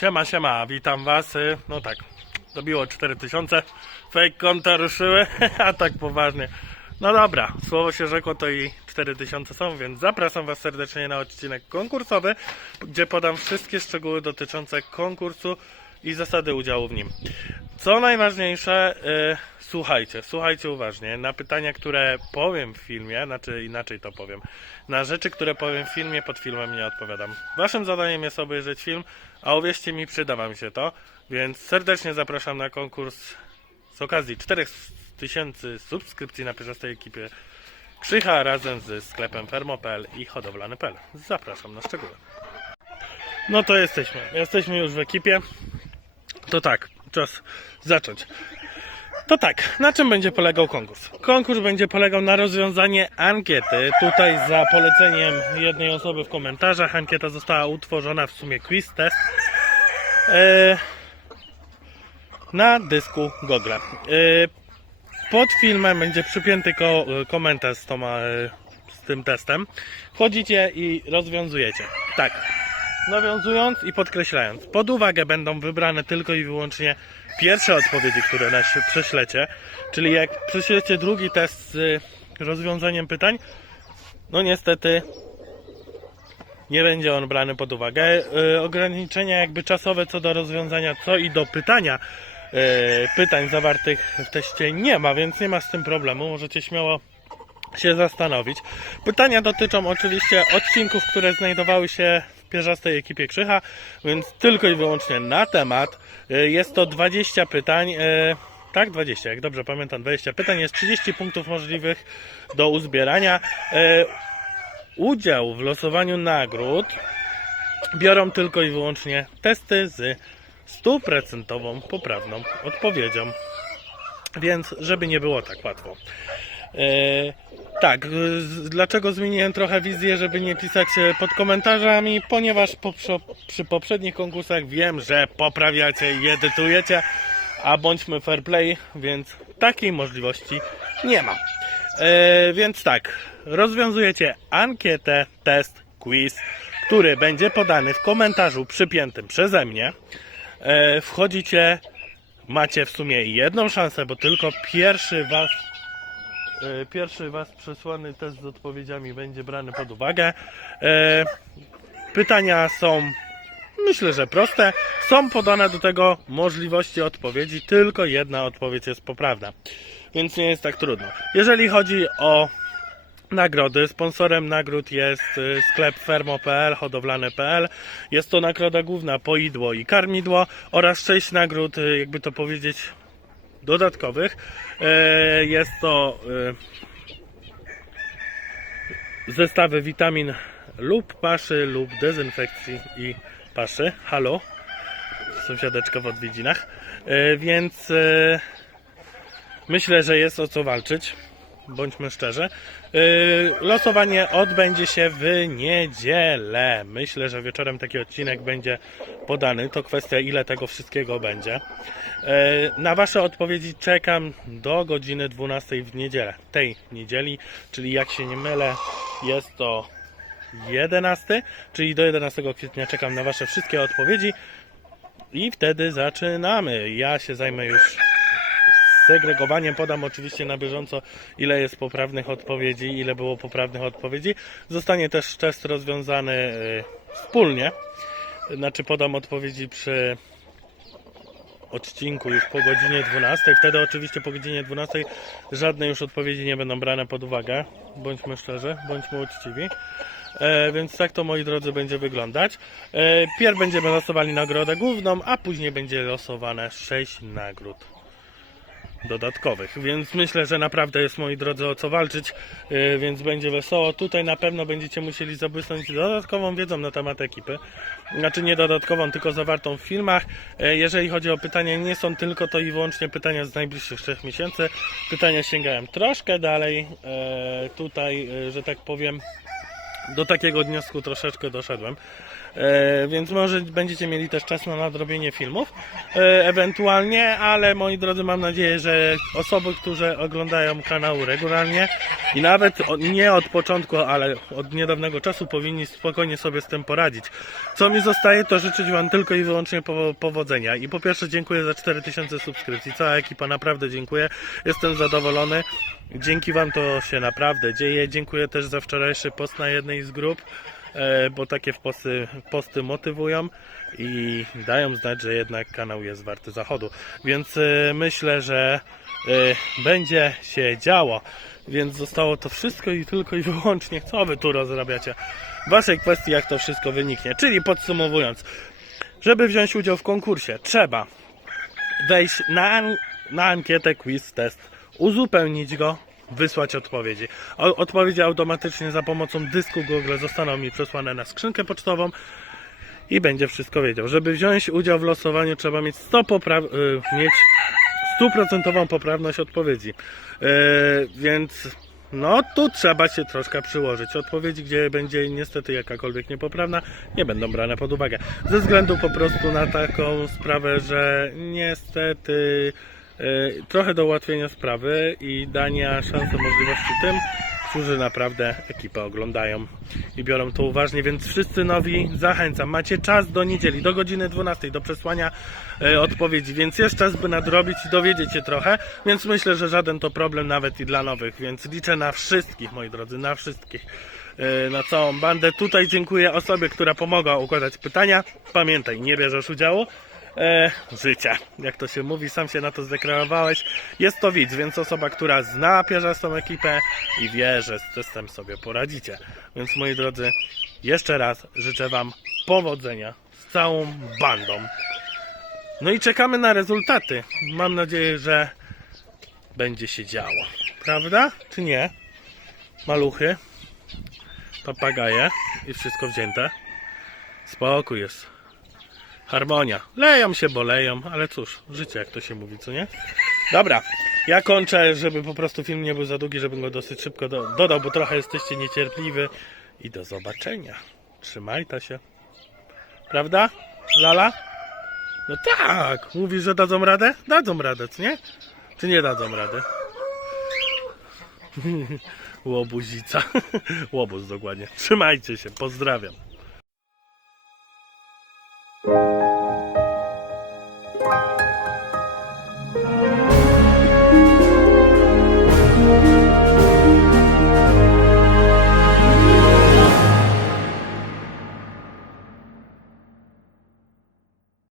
Siema, siema, witam was. Y, No tak, dobiło 4000, fake konta ruszyły, a tak poważnie. No dobra, słowo się rzekło, to i 4000 są, więc zapraszam was serdecznie na odcinek konkursowy, gdzie podam wszystkie szczegóły dotyczące konkursu i zasady udziału w nim. Co najważniejsze, y, słuchajcie, słuchajcie uważnie. Na pytania, które powiem w filmie, znaczy inaczej to powiem, na rzeczy, które powiem w filmie, pod filmem nie odpowiadam. Waszym zadaniem jest obejrzeć film, a uwierzcie mi, przyda wam się to, więc serdecznie zapraszam na konkurs z okazji 4000 subskrypcji na pierwszej ekipie Krzycha razem ze sklepem fermo.pl i hodowlany.pl. Zapraszam na szczegóły. No to jesteśmy. Jesteśmy już w ekipie. To tak, czas zacząć. To tak, na czym będzie polegał konkurs? Konkurs będzie polegał na rozwiązanie ankiety. Tutaj za poleceniem jednej osoby w komentarzach ankieta została utworzona w sumie quiz test e, na dysku Google. E, pod filmem będzie przypięty ko- komentarz z, tą, e, z tym testem. Wchodzicie i rozwiązujecie. Tak, nawiązując i podkreślając, pod uwagę będą wybrane tylko i wyłącznie pierwsze odpowiedzi, które nas prześlecie, czyli jak prześlecie drugi test z rozwiązaniem pytań, no niestety nie będzie on brany pod uwagę. E, Ograniczenia jakby czasowe co do rozwiązania, co i do pytania e, pytań zawartych w teście nie ma, więc nie ma z tym problemu. Możecie śmiało się zastanowić. Pytania dotyczą oczywiście odcinków, które znajdowały się pierzastej ekipie Krzycha, więc tylko i wyłącznie na temat. E, Jest to 20 pytań. e, Tak, 20, jak dobrze pamiętam, 20 pytań. Jest 30 punktów możliwych do uzbierania. E, Udział w losowaniu nagród biorą tylko i wyłącznie testy z stuprocentową poprawną odpowiedzią. Więc, żeby nie było tak łatwo. E, tak, dlaczego zmieniłem trochę wizję, żeby nie pisać e, pod komentarzami? Ponieważ poprzo- przy poprzednich konkursach wiem, że poprawiacie i edytujecie, a bądźmy fair play, więc takiej możliwości nie ma. E, więc tak, rozwiązujecie ankietę, test, quiz, który będzie podany w komentarzu przypiętym przeze mnie. E, wchodzicie, macie w sumie jedną szansę, bo tylko pierwszy was Pierwszy Was przesłany test z odpowiedziami będzie brany pod uwagę. E, Pytania są, myślę, że proste. Są podane do tego możliwości odpowiedzi, tylko jedna odpowiedź jest poprawna, więc nie jest tak trudno. Jeżeli chodzi o nagrody, sponsorem nagród jest y, sklep fermo.pl, hodowlane.pl. Jest to nagroda główna poidło i karmidło oraz sześć nagród, y, jakby to powiedzieć, dodatkowych. E, Jest to e, zestawy witamin lub paszy lub dezynfekcji i paszy. Halo, sąsiadeczka w odwiedzinach. E, Więc myślę, że jest o co walczyć. Bądźmy szczerzy. Yy, Losowanie odbędzie się w niedzielę. Myślę, że wieczorem taki odcinek będzie podany. To kwestia, ile tego wszystkiego będzie. Yy, Na Wasze odpowiedzi czekam do godziny 12 w niedzielę. Tej niedzieli, czyli jak się nie mylę, jest to 11, czyli do 11 kwietnia czekam na Wasze wszystkie odpowiedzi. I wtedy zaczynamy. Ja się zajmę już segregowaniem. Podam oczywiście na bieżąco, ile jest poprawnych odpowiedzi, ile było poprawnych odpowiedzi. Zostanie też test rozwiązany y, wspólnie. Znaczy podam odpowiedzi przy odcinku już po godzinie 12. Wtedy oczywiście po godzinie 12 żadne już odpowiedzi nie będą brane pod uwagę. Bądźmy szczerzy, bądźmy uczciwi. E, więc tak to moi drodzy będzie wyglądać. E, pierw będziemy losowali nagrodę główną, a później będzie losowane 6 nagród dodatkowych, więc myślę, że naprawdę jest moi drodzy o co walczyć, yy, więc będzie wesoło. Tutaj na pewno będziecie musieli zabłysnąć dodatkową wiedzą na temat ekipy, znaczy nie dodatkową, tylko zawartą w filmach. Yy, Jeżeli chodzi o pytania, nie są tylko to i wyłącznie pytania z najbliższych 3 miesięcy. Pytania sięgają troszkę dalej. Yy, Tutaj, yy, że tak powiem, do takiego wniosku troszeczkę doszedłem. E, więc może będziecie mieli też czas na nadrobienie filmów, e, ewentualnie, ale moi drodzy, mam nadzieję, że osoby, które oglądają kanał regularnie i nawet o- nie od początku, ale od niedawnego czasu powinni spokojnie sobie z tym poradzić. Co mi zostaje, to życzyć Wam tylko i wyłącznie po- powodzenia. I po pierwsze dziękuję za 4000 subskrypcji. Cała ekipa naprawdę dziękuję. Jestem zadowolony. Dzięki Wam to się naprawdę dzieje. Dziękuję też za wczorajszy post na jednej z grup, e, bo takie posty, posty motywują i dają znać, że jednak kanał jest warty zachodu. Więc e, myślę, że e, będzie się działo. Więc zostało to wszystko i tylko i wyłącznie, co Wy tu rozrabiacie. W Waszej kwestii, jak to wszystko wyniknie. Czyli podsumowując, żeby wziąć udział w konkursie, trzeba wejść na, na ankietę quiz test, uzupełnić go, wysłać odpowiedzi. Odpowiedzi automatycznie za pomocą dysku Google zostaną mi przesłane na skrzynkę pocztową i będzie wszystko wiedział. Żeby wziąć udział w losowaniu trzeba mieć 100 popraw... y, mieć stuprocentową poprawność odpowiedzi. Yy, więc no tu trzeba się troszkę przyłożyć. Odpowiedzi, gdzie będzie niestety jakakolwiek niepoprawna, nie będą brane pod uwagę. Ze względu po prostu na taką sprawę, że niestety trochę do ułatwienia sprawy i dania szansy możliwości tym, którzy naprawdę ekipę oglądają i biorą to uważnie, więc wszyscy nowi zachęcam. Macie czas do niedzieli, do godziny 12 do przesłania e, odpowiedzi, więc jest czas, by nadrobić i dowiedzieć się trochę, więc myślę, że żaden to problem nawet i dla nowych, więc liczę na wszystkich, moi drodzy, na wszystkich. e, Na całą bandę. Tutaj dziękuję osobie, która pomogła układać pytania. Pamiętaj, nie bierzesz udziału. E, życia, jak to się mówi, sam się na to zdeklarowałeś. Jest to widz, więc osoba, która zna pierzastą ekipę i wie, że z testem sobie poradzicie. Więc moi drodzy, jeszcze raz życzę Wam powodzenia z całą bandą. No i czekamy na rezultaty. Mam nadzieję, że będzie się działo. Prawda? Czy nie? Maluchy, papagaje i wszystko wzięte. Spokój jest. Harmonia. Leją się, bo leją, ale cóż, życie jak to się mówi, co nie? Dobra, ja kończę, żeby po prostu film nie był za długi, żebym go dosyć szybko do, dodał, bo trochę jesteście niecierpliwi. I do zobaczenia. Trzymajta się. Prawda? Lala? No tak, mówisz, że dadzą radę? Dadzą radę, co nie? Czy nie dadzą radę? Łobuzica. Łobuz dokładnie. Trzymajcie się, pozdrawiam.